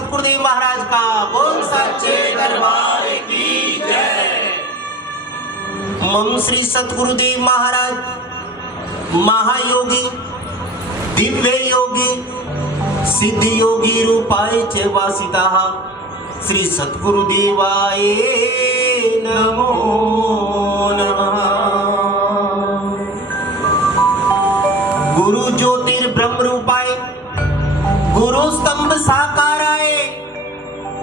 सतगुरुदेव महाराज का बोल सच्चे दरबार की जय। मम श्री सतगुरुदेव महाराज महायोगी दिव्य योगी सिद्ध योगी रूपाय च वासिताः श्री सतगुरुदेवाय नमो नमः। गुरु ज्योतिर्ब्रह्म रूपाय गुरु स्तंभ साकाराय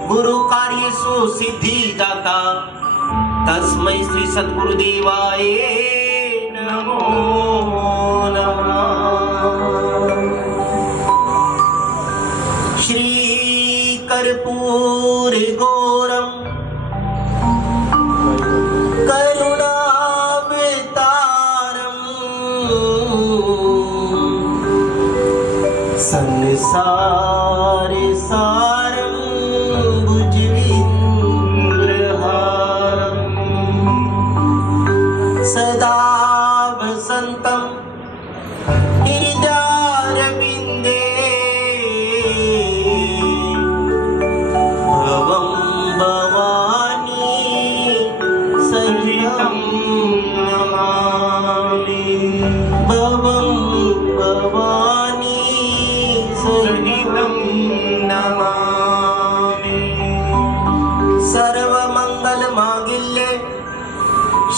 गुरु कार्यसु सिद्धि दाता तस्मै श्री सतगुरुदेवाय नमो नमः। श्री कर्पूर गौरम करुणावतारम संसार सारं भुजविन्द्रहारं सदा वसन्तं हृदयारविन्दे भवं भवानी सहितं नमामि भवं भवानी सहितं नमामि। सर्वमंगल मांगल्ये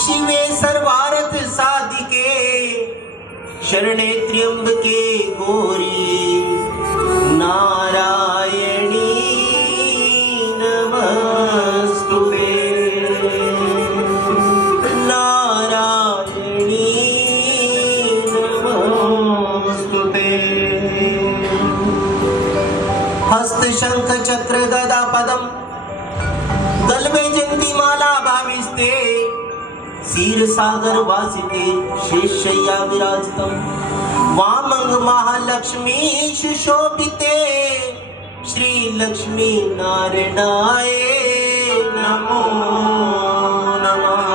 शिवे सर्वार्थ साधिके शरणे त्र्यंबके गौरी नारायणी नमस्तुते नारायणी नमस्तुते। हस्त शंख चक्र गदा पदम गलवे जयंती माला भाविस्ते क्षीर सागर वासिते शेषय्या विराजितम वामंग महालक्ष्मी सुशोभिते श्री लक्ष्मी नारायणाय नमो नमः।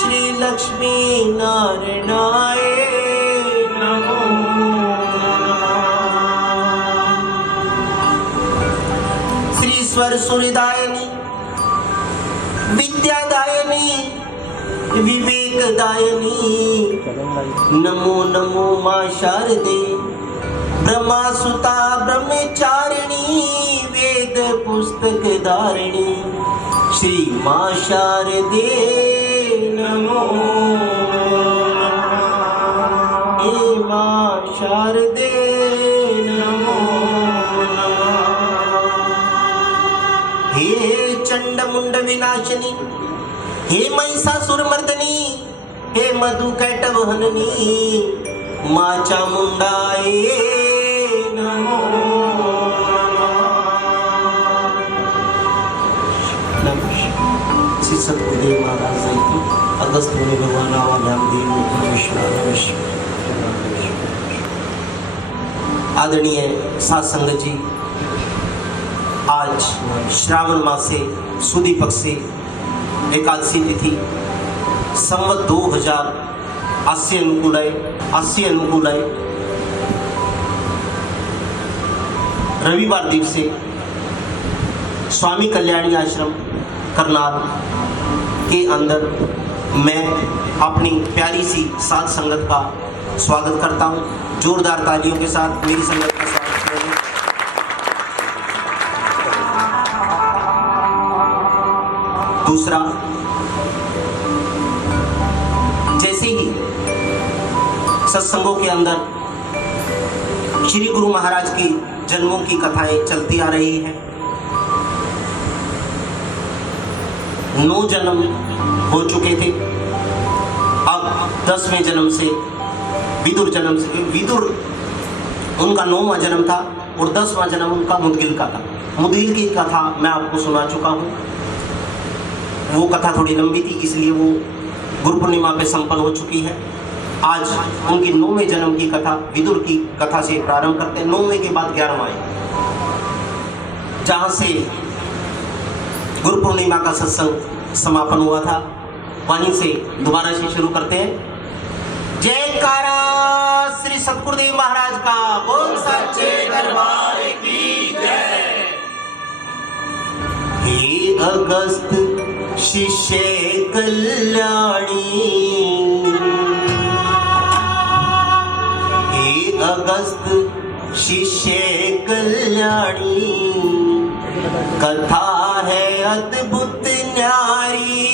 श्री लक्ष्मी नारायणाय नमो नमः। श्री स्वर सूर्यदायिनी विद्यादायिनी विवेकदायिनी नमो नमो मां शारदे ब्रह्मासुता ब्रह्मचारिणी वेद पुस्तक धारिणी श्री मां शारदे नमो नमः। हे मां शारदे नमो नमः। हे चंड मुंड विनाशिनी हे महिषासुर मर्दनी हे मधु कैटवहननी मां चामुंडाय नमो नमः। श्री सतगुरुदेव महाराज की अगस्त मुनि भगवान आदरणीय साध संगत जी, आज श्रावण मास से सुदी पक्ष से एकादशी तिथि संवत 2080 अनुकूल है रविवार दिवसे स्वामी कल्याणी आश्रम करनाल के अंदर मैं अपनी प्यारी सी साध संगत का स्वागत करता हूं। जोरदार तालियों के साथ मेरी संगत का स्वागत करें। दूसरा, जैसे ही सत्संगों के अंदर श्री गुरु महाराज की जन्मों की कथाएं चलती आ रही हैं, 9 जन्म हो चुके थे। अब 10वें जन्म से विदुर उनका 9वां जन्म था और 10वां जन्म उनका मुदगिल का था। मुदगिल की कथा मैं आपको सुना चुका हूँ। वो कथा थोड़ी लंबी थी, इसलिए वो गुरु पूर्णिमा पे संपन्न हो चुकी है। आज उनकी 9वें जन्म की कथा विदुर की कथा से प्रारंभ करते हैं। 9वें के बाद 11वां है, जहाँ से गुरु पूर्णिमा का सत्संग समापन हुआ था, वहीं से दोबारा से शुरू करते हैं। जयकारा श्री सतगुरुदेव महाराज का बोल सच्चे दरबार की। अगस्त शिष्य कल्याणी, हे अगस्त शिष्य कल्याणी, कथा है अद्भुत न्यारी,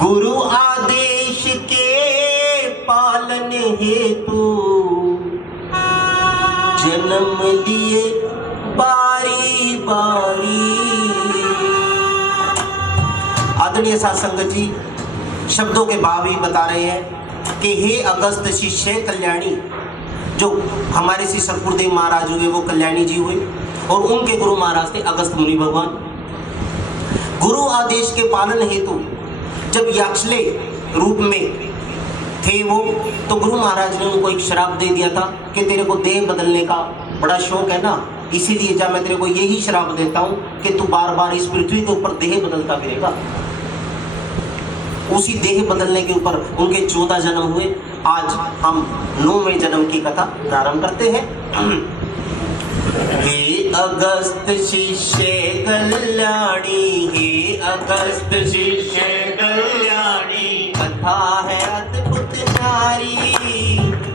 गुरु आदेश के पालन हेतु जन्म लिए बारी बारी। आदरणीय साध संगत जी, शब्दों के भाव ही बता रहे हैं कि हे अगस्त शिष्य कल्याणी, जो हमारे श्री सतगुरुदेव महाराज हुए वो कल्याणी जी हुए और उनके गुरु महाराज थे अगस्त मुनि भगवान। गुरु आदेश के पालन हेतु जब याक्षले रूप में थे वो, तो गुरु महाराज ने उनको एक श्राप दे दिया था कि तेरे को देह बदलने का बड़ा शौक है ना, इसीलिए जब मैं तेरे को यही श्राप देता हूं कि तू बार बार इस पृथ्वी के ऊपर देह बदलता फिरेगा। उसी देह बदलने के ऊपर उनके 14 जन्म हुए। आज हम 9वें जन्म की कथा प्रारंभ करते हैं। हे अगस्त शिष्य कल्याणी, हे अगस्त शिष्य कल्याणी, कथा है अद्भुत न्यारी,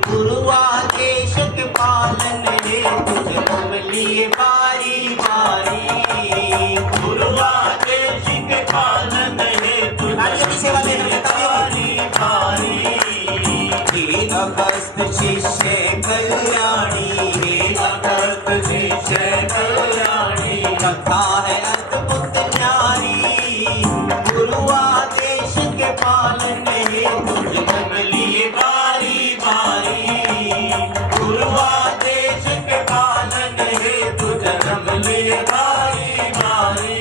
गुरु आदेश के पालन हेतु जन्म लिए बारी बारी, गुरु आदेश के पालन हेतु सेवा में बारी बारी। हे अगस्त शिष्य कल्याणी, हे अगस्त शिष्य कल्याणी, कथा है अद्भुत न्यारी, गुरु आदेश के पालन हेतु जन्म लिए बारी बारी, गुरु आदेश के पालन हेतु जन्म लिए बारी बारी।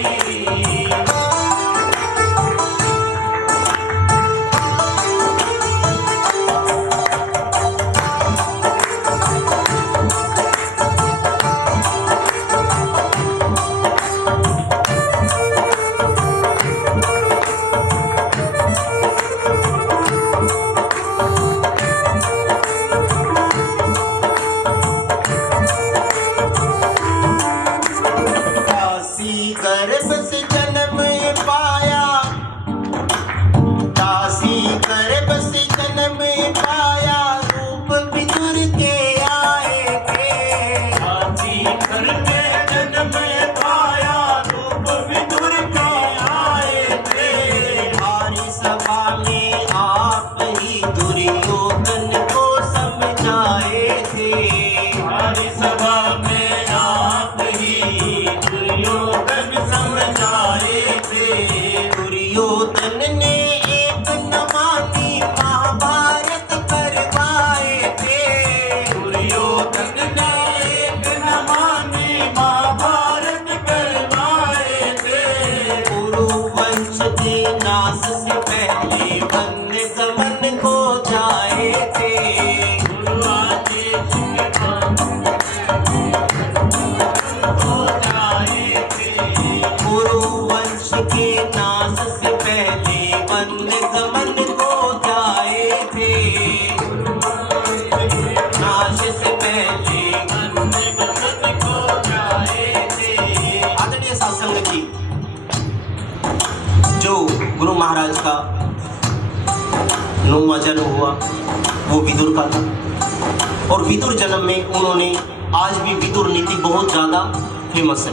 गुरु महाराज का 9वां जन्म हुआ वो विदुर का था और विदुर जन्म में उन्होंने, आज भी विदुर नीति बहुत ज़्यादा फेमस है।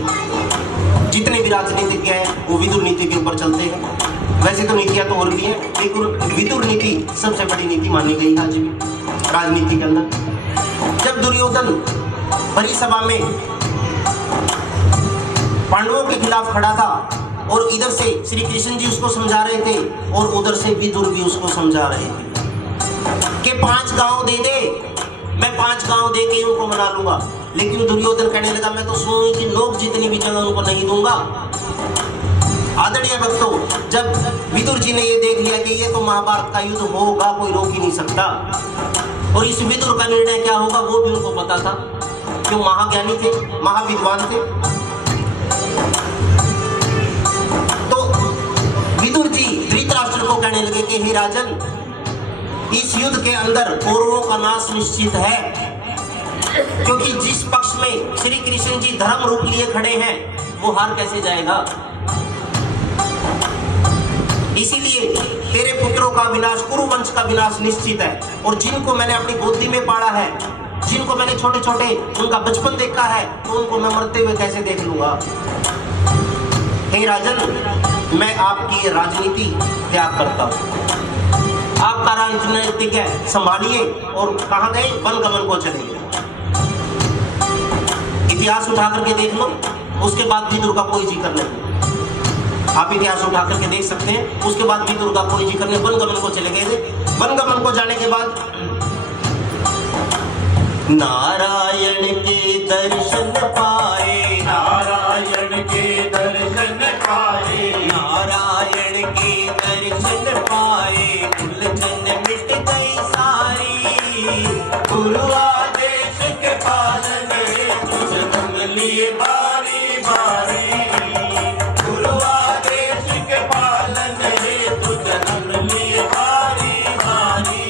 जितने भी राजनीतिज्ञ हैं वो विदुर नीति के ऊपर चलते हैं। वैसे तो नीतियाँ तो और भी हैं, लेकिन विदुर नीति सबसे बड़ी नीति मानी गई आज भी राजनीति के अंदर। जब दुर्योधन बड़ी सभा में पांडवों के खिलाफ खड़ा था और इधर से श्री कृष्ण जी उसको समझा रहे थे और उधर से विदुर भी उसको समझा रहे थे कि 5 गांव दे दे, मैं 5 गांव दे के उनको मना लूंगा। लेकिन दुर्योधन कहने लगा मैं तो सोई की लोग जितनी भी जगह उनको नहीं दूंगा। आदरणीय भक्तों, जब विदुर जी ने ये देख लिया कि ये तो महाभारत का युद्ध होगा, कोई रोक ही नहीं सकता, और इस विदुर का निर्णय क्या होगा वो भी उनको पता था, क्यों महाज्ञानी थे, महाविद्वान थे। तो विदुर जी धृतराष्ट्र को कहने लगे कि हे राजन, इस युद्ध के अंदर कौरवों का नाश निश्चित है, क्योंकि जिस पक्ष में श्री कृष्ण जी धर्म रूप लिए खड़े हैं वो हार कैसे जाएगा। इसीलिए तेरे पुत्रों का विनाश, कुरुवंश का विनाश निश्चित है। और जिनको मैंने अपनी गोदी में पाला है, जिनको मैंने छोटे छोटे उनका बचपन देखा है, तो उनको मैं मरते हुए कैसे देख लूंगा। हे राजन, मैं आपकी राजनीति त्याग करता हूं। आपका राजनीतिक है संभालिए। और कहां गए? वनगमन को चले गए। इतिहास उठा करके देख लो, उसके बाद भी दुर्गा कोई जिक्र नहीं। आप इतिहास उठा करके देख सकते हैं, उसके बाद भी दुर्गा कोई जिक्र नहीं। वनगमन को चले गए थे। वनगमन को जाने के बाद नारायण के दर्शन पाए, नारायण के दर्शन पाए, नारायण के दर्शन पाए, उलझन मिट गई सारी। गुरु आदेश के पालन तुझ तुम लिए बारी बारी। गुरु आदेश के पालन तुझ तुम लिए बारी बारी।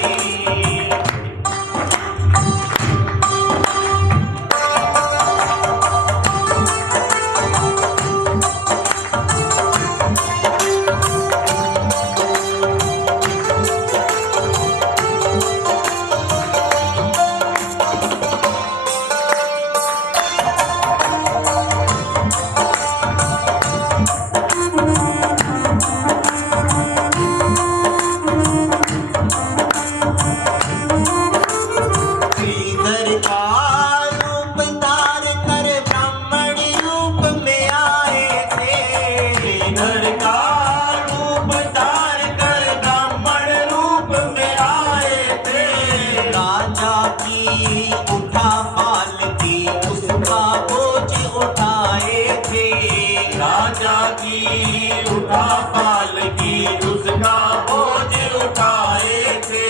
उठा पालकी उसका बोझ उठाए थे।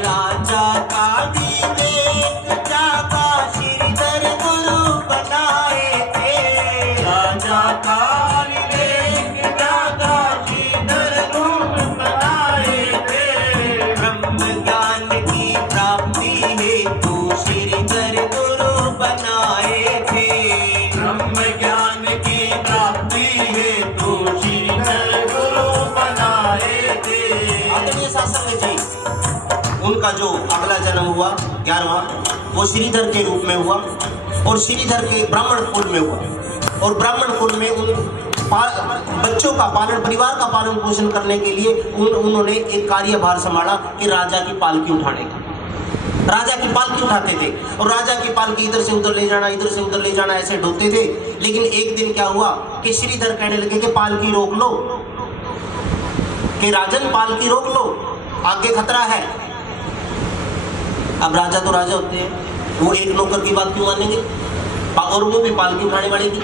राजा का विवेक जागा, श्रीधर गुरु बनाए थे। राजा का विवेक जागा, श्रीधर गुरु बनाए थे। ब्रह्म ज्ञान की प्राप्ति हेतु श्रीधर गुरु बनाए थे। ब्रह्म ज्ञान की प्राप्ति हेतु श्रीधर गुरु बनाए थे। आदरणीय शासक जी, उनका जो अगला जन्म हुआ 11वां, वो श्रीधर के रूप में हुआ और श्रीधर के ब्राह्मण कुल में हुआ। और ब्राह्मण कुल में उन बच्चों का पालन, परिवार का पालन पोषण करने के लिए उन्होंने एक कार्यभार संभाला कि राजा की पालकी उठाने का। राजा की पालकी उठाते थे और राजा की पालकी इधर से उधर ले जाना, इधर से उधर ले जाना, ऐसे ढोते थे। लेकिन एक दिन क्या हुआ कि श्रीधर कहने लगे कि पालकी रोक लो, कि राजन पालकी रोक लो, आगे खतरा है। अब राजा तो राजा होते हैं, वो एक नौकर की बात क्यों मानेंगे, और वो भी पालकी उठाने वाले की।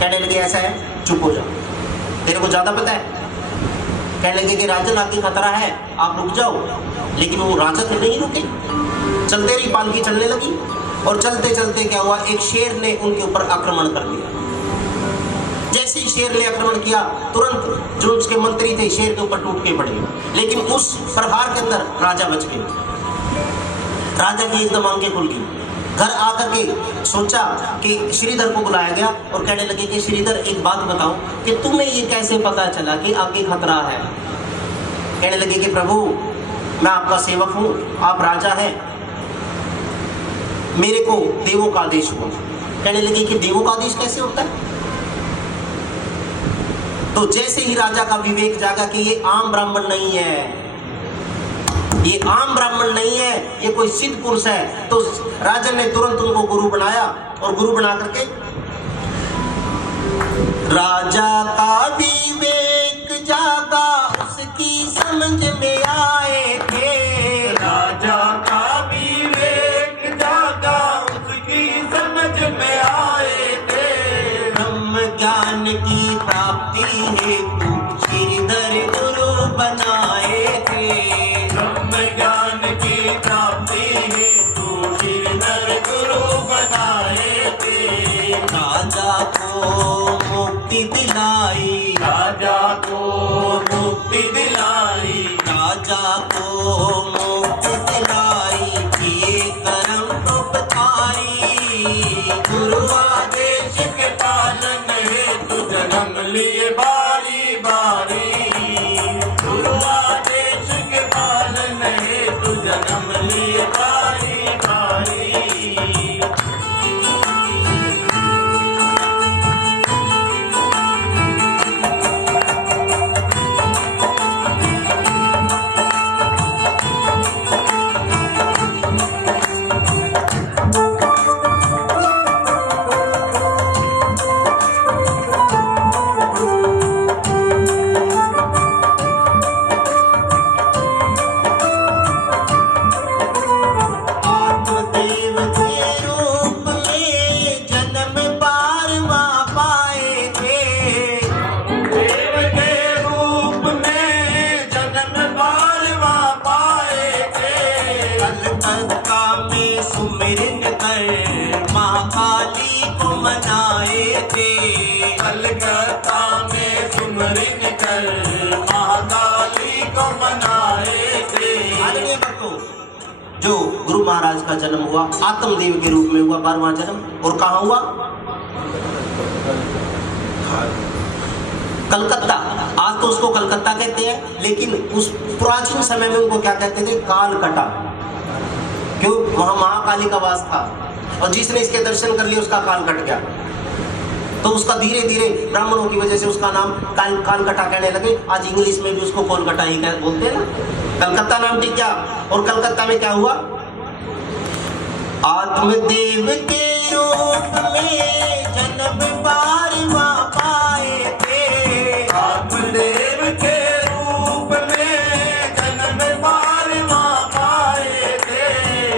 कहने लगे ऐसा है, चुप हो जाओ, तेरे को ज्यादा पता है। कहने लगे कि राजन आगे खतरा है, आप रुक जाओ। लेकिन वो राजा तो नहीं रुके, चलते रही, पालकी चलने लगी। और चलते चलते क्या हुआ, एक शेर ने उनके ऊपर आक्रमण कर दिया। जैसे ही शेर ने आक्रमण किया, तुरंत जो उसके मंत्री थे शेर के ऊपर टूट के पड़े। लेकिन उस प्रहार के अंदर राजा बच गए। राजा की एकदम आंखें खुल गई। घर आकर के सोचा कि श्रीधर को बुलाया गया और कहने लगे कि श्रीधर एक बात बताओ कि तुम्हें ये कैसे पता चला कि आगे खतरा है। कहने लगे कि प्रभु, मैं आपका सेवक हूँ, आप राजा हैं, मेरे को देवों का आदेश हुआ। कहने लगे कि देवों का आदेश कैसे होता है। तो जैसे ही राजा का विवेक जागा कि ये आम ब्राह्मण नहीं है, ये आम ब्राह्मण नहीं है, ये कोई सिद्ध पुरुष है, तो राजन ने तुरंत उनको गुरु बनाया। और गुरु बना करके राजा का विवेक जागा, उसकी समझ में आए थे। राजा का विवेक जागा, उसकी समझ में आए थे। ब्रह्म ज्ञान की प्राप्ति हेतु श्रीधर गुरु बनाए थे। ब्रह्म ज्ञान की प्राप्ति हेतु श्रीधर गुरु बनाए थे। राजा को मुक्ति दिलाई, राजा को मुक्ति दिलाई, राजा को मुक्ति दिलाई, किए कर्म उपकारी। गुरु आदेश के पालन है जो गुरु महाराज का जन्म हुआ आत्मदेव के रूप में हुआ 12वां जन्म। और कहाँ हुआ? कलकत्ता। आज तो उसको कलकत्ता कहते हैं, लेकिन उस प्राचीन समय में उनको क्या कहते थे? कालकटा। क्यों? वहां महाकाली का वास था, और जिसने इसके दर्शन कर लिए उसका काल कट गया। तो उसका धीरे धीरे ब्राह्मणों की वजह से उसका नाम कालकटा कहने लगे। आज इंग्लिश में भी उसको कोलकाता ही बोलते हैं ना, कलकत्ता नाम ठीक क्या। और कलकत्ता में क्या हुआ? आत्मदेव के रूप में जन्म 12वां पाए थे। आत्मदेव के रूप में जन्म 12वां पाए थे।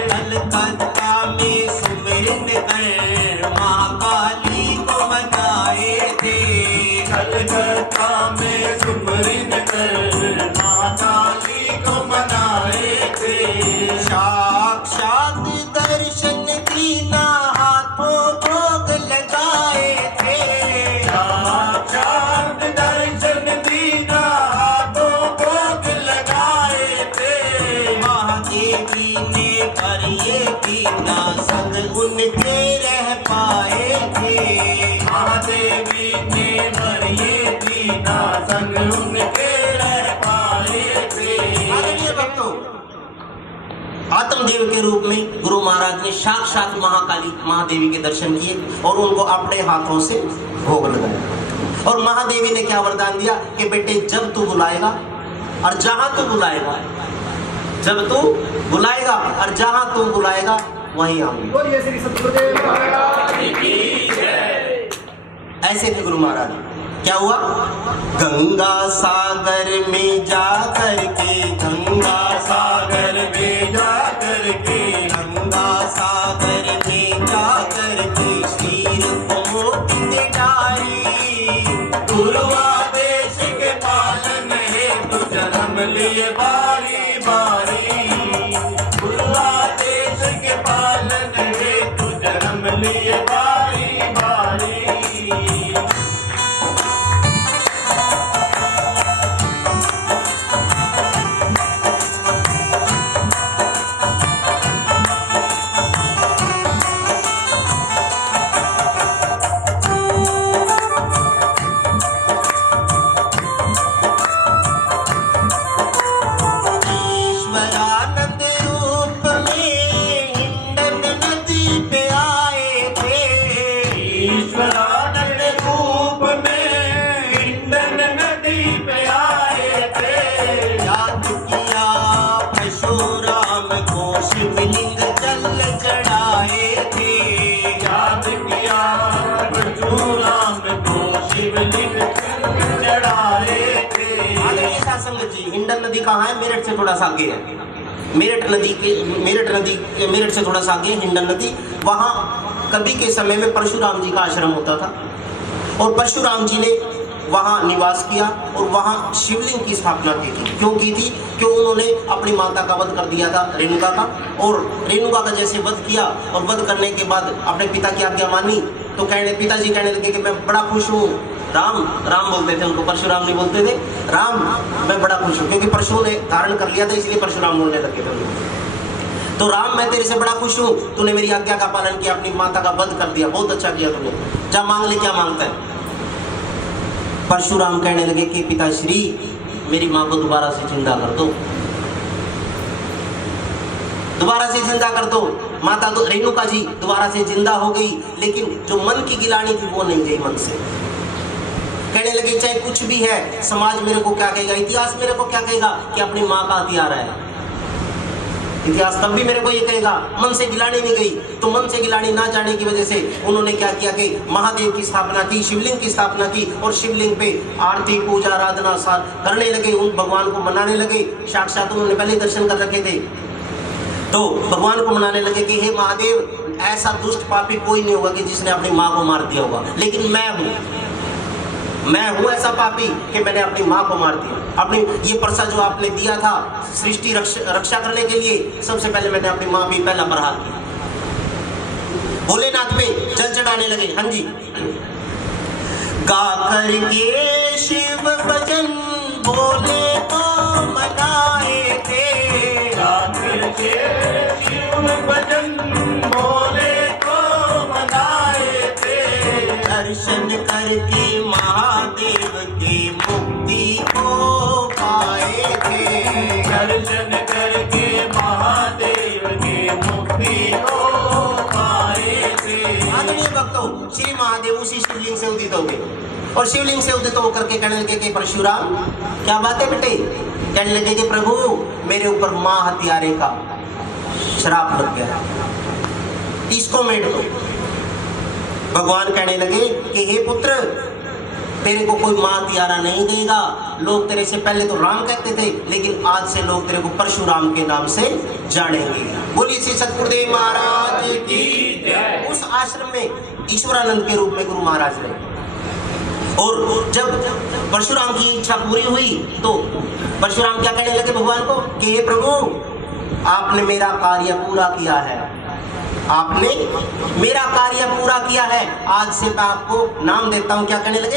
कलकत्ता में सुमिरन कर महाकाली को मनाए थे। कलकत्ता में सुमरिन कर महाकाली को मनाए थे। साक्षात दर्शन दीना हाथों भोग लगाए थे। साक्षात दर्शन दीना हाथों भोग लगाए थे। महादेवी ने पर ये दीना संग उनके रह पाए थे। महादेवी ने भर ये दीना संग उनके रह पाए थे। आदरणीय भक्तों, आत्मदेव के रूप में गुरु महाराज ने साक्षात महाकाली महादेवी के दर्शन किए और उनको अपने हाथों से भोग लगाया। और महादेवी ने क्या वरदान दिया कि बेटे जब तू बुलाएगा और जहां तू बुलाएगा, जब तू बुलाएगा और जहां तू बुलाएगा वहीं आऊंगी। बोलिए श्री सतगुरुदेव महाराज की जय। ऐसे थे गुरु महाराज। क्या हुआ? गंगा सागर में जा करके, गंगा सागर में जा करके, गंगा सागर में जा करके शीर को मोती दे डाली। पूर्वादेश के पालन हेतु जन्म लिए बारी बारी। पूर्वादेश के पालन हेतु जन्म लिए बारी बारी। ईश्वरानंद रूप में हिंडन नदी पे आए थे। ईश्वरानंद रूप में हिंडन नदी पे आए थे। याद किया परशुराम को शिवलिंग जल चढ़ाए थे। याद किया परशुराम को शिवलिंग चढ़ाए थे। आदरणीय सासंग जी, हिंडन नदी कहाँ है? मेरठ से थोड़ा सा आगे है। मेरठ से थोड़ा सा आगे हिंडन नदी। वहाँ कभी के समय में परशुराम जी का आश्रम होता था और परशुराम जी ने वहाँ निवास किया और वहाँ शिवलिंग की स्थापना की थी। क्यों की थी? क्यों उन्होंने अपनी माता का वध कर दिया था, रेणुका का। और रेणुका का जैसे वध किया और वध करने के बाद अपने पिता की आज्ञा मानी, तो पिताजी कहने लगे कि मैं बड़ा खुश हूँ। राम बोलते थे उनको, परशुराम नहीं बोलते थे। राम, मैं बड़ा खुश हूँ, क्योंकि परशु ने धारण कर लिया था इसलिए परशुराम बोलने लगे थे। तो राम, मैं तेरे से बड़ा खुश हूँ, तूने मेरी आज्ञा का पालन किया, अपनी माता का वध कर दिया, बहुत अच्छा किया तूने। जा मांग ले, क्या मांगता है? परशुराम कहने लगे कि पिताश्री, मेरी माँ को दोबारा से जिंदा कर दो, दोबारा से जिंदा कर दो। माता तो रेणुका जी दोबारा से जिंदा हो गई, लेकिन जो मन की गिलानी थी वो नहीं गई मन से। कहने लगे चाहे कुछ भी है, समाज मेरे को क्या कहेगा, इतिहास मेरे को क्या कहेगा कि अपनी माँ का हथियार है। इतिहास तब भी मेरे को ये कहेगा। मन से गिलानी नहीं गई, तो मन से गिलानी ना जाने की वजह से उन्होंने क्या किया कि महादेव की स्थापना की, शिवलिंग की स्थापना की और शिवलिंग पे आरती पूजा आराधना करने लगे, उन भगवान को मनाने लगे। साक्षात उन्होंने पहले दर्शन कर रखे थे, तो भगवान को मनाने लगे कि हे महादेव, ऐसा दुष्ट पापी कोई नहीं होगा कि जिसने अपनी माँ को मार दिया होगा, लेकिन मैं हूँ ऐसा पापी कि मैंने अपनी माँ को मार दिया। अपनी ये परसा जो आपने दिया था सृष्टि रक्षा करने के लिए, सबसे पहले मैंने अपनी माँ भी पहला प्रहार किया। भोलेनाथ पे जल चढ़ाने लगे। हाँ जी, गा करके शिव भजन भोले को मनाए थे। गा करके से उदित हो गए और शिवलिंग से उदित होकर के कहने लगे कि परशुराम क्या बात है बेटे? कहने लगे कि प्रभु मेरे ऊपर मां हत्यारे का श्राप लग गया, इसको मेट दो। भगवान कहने लगे कि हे पुत्र, तेरे को कोई मां हत्यारा नहीं देगा। लोग तेरे से पहले तो राम कहते थे, लेकिन आज से लोग तेरे को परशुराम के नाम से जानेंगे। बोलिए श्री सतगुरुदेव महाराज की जय। उस आश्रम में ईश्वरानंद के रूप में गुरु महाराज रहे और जब परशुराम की इच्छा पूरी हुई तो परशुराम क्या कहने लगे भगवान को कि हे प्रभु, आपने मेरा कार्य पूरा किया है, आपने मेरा कार्य पूरा किया है। आज से मैं आपको नाम देता हूं। क्या कहने लगे?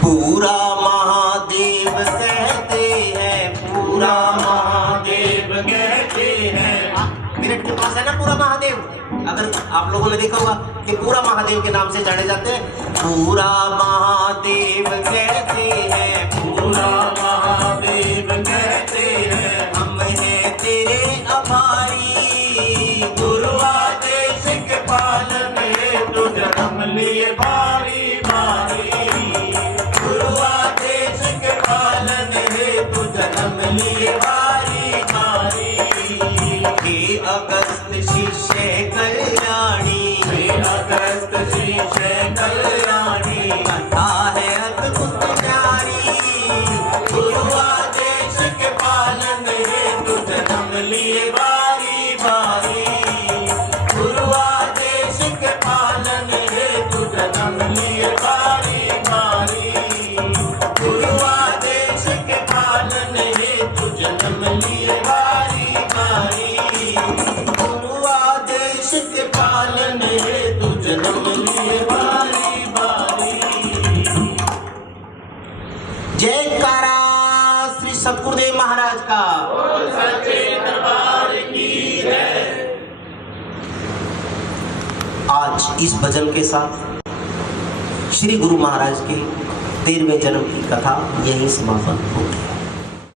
पूरा महादेव कहते हैं, पूरा महादेव कहते हैं। मिनट के पास है ना पूरा महादेव? अगर आप लोगों ने देखा होगा कि पूरा महादेव के नाम से जाने जाते हैं। पूरा महादेव कहते हैं, पूरा महादेव कहते हैं। हम हैं तेरे आभारी, गुरु आदेश के पालन हेतु जन्म लिए भारी भारी। गुरु आदेश के पालन हेतु जन्म लिए भारी भारी। हे अगस्त शिष्य कल्याणी, हे अगस्त शिष्य कल्याणी। कथा है अद्भुत न्यारी। गुरु आदेश के पालन हेतु जन्म लिए भारी भारी। गुरु आदेश के पालन हेतु जन्म लिए भारी भारी। गुरु आदेश के पालन हेतु जन्म लिए भारी भारी। गुरु आदेश के पालन हेतु जन्म लिए भारी भारी। जयकारा श्री सतगुरुदेव महाराज का। सच्चे दरबार की जय। आज इस भजन के साथ श्री गुरु महाराज के 13वें जन्म की कथा यही समापन होगी।